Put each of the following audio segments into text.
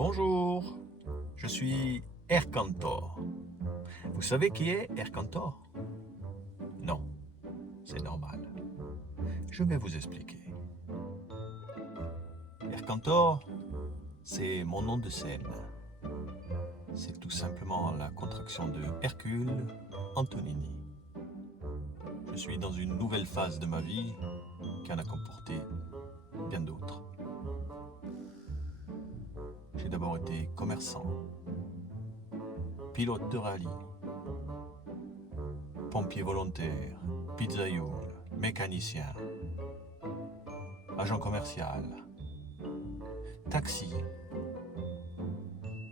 Bonjour, je suis Ercantor. Vous savez qui est Ercantor? Non, c'est normal. Je vais vous expliquer. Ercantor, c'est mon nom de scène. C'est tout simplement la contraction de Hercule Antonini. Je suis dans une nouvelle phase de ma vie qui en a comporté bien d'autres. J'ai d'abord été commerçant, pilote de rallye, pompier volontaire, pizzaïoul, mécanicien, agent commercial, taxi.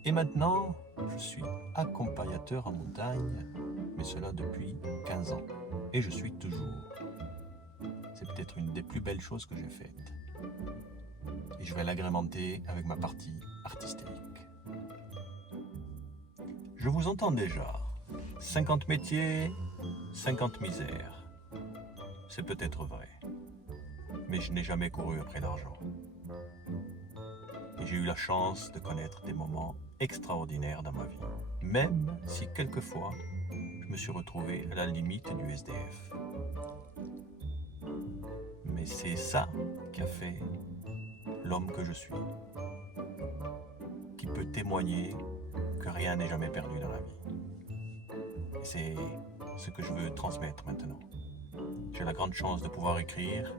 Et maintenant, je suis accompagnateur en montagne, mais cela depuis 15 ans. Et je suis toujours. C'est peut-être une des plus belles choses que j'ai faites. Et je vais l'agrémenter avec ma partie artistique. Je vous entends déjà. 50 métiers, 50 misères. C'est peut-être vrai. Mais je n'ai jamais couru après l'argent. Et j'ai eu la chance de connaître des moments extraordinaires dans ma vie. Même si quelquefois, je me suis retrouvé à la limite du SDF. Mais c'est ça qui a fait l'homme que je suis. Qui peut témoigner que rien n'est jamais perdu dans la vie. Et c'est ce que je veux transmettre maintenant. J'ai la grande chance de pouvoir écrire,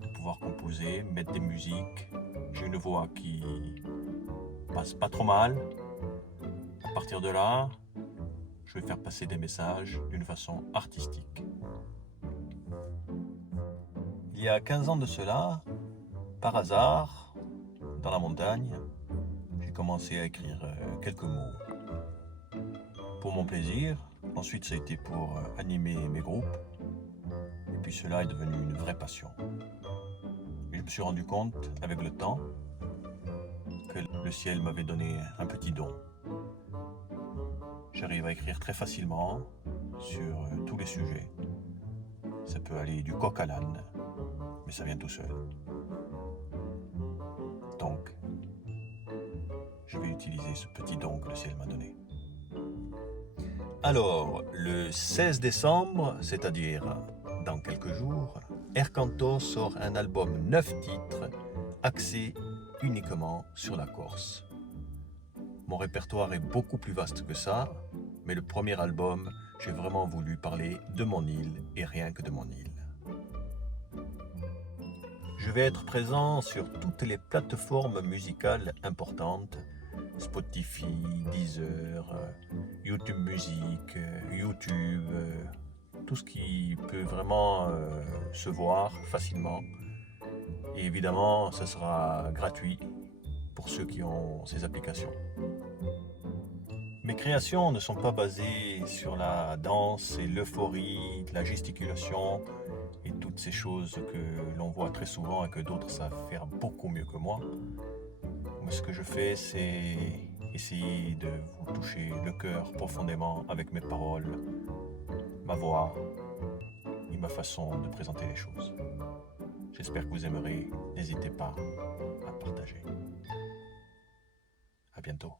de pouvoir composer, mettre des musiques. J'ai une voix qui passe pas trop mal. À partir de là, je vais faire passer des messages d'une façon artistique. Il y a 15 ans de cela, par hasard, dans la montagne, j'ai commencé à écrire quelques mots. Pour mon plaisir, ensuite ça a été pour animer mes groupes, et puis cela est devenu une vraie passion. Et je me suis rendu compte, avec le temps, que le ciel m'avait donné un petit don. J'arrive à écrire très facilement sur tous les sujets. Ça peut aller du coq à l'âne, mais ça vient tout seul. Donc, je vais utiliser ce petit don que le ciel m'a donné. Alors, le 16 décembre, c'est-à-dire dans quelques jours, Ercantor sort un album 9 titres axé uniquement sur la Corse. Mon répertoire est beaucoup plus vaste que ça, mais le premier album, j'ai vraiment voulu parler de mon île et rien que de mon île. Je vais être présent sur toutes les plateformes musicales importantes, Spotify, Deezer, YouTube Music, YouTube, tout ce qui peut vraiment se voir facilement. Et évidemment, ce sera gratuit pour ceux qui ont ces applications. Mes créations ne sont pas basées sur la danse et l'euphorie, la gesticulation et toutes ces choses que l'on voit très souvent et que d'autres savent faire beaucoup mieux que moi. Moi, ce que je fais, c'est essayer de vous toucher le cœur profondément avec mes paroles, ma voix et ma façon de présenter les choses. J'espère que vous aimerez. N'hésitez pas à partager. À bientôt.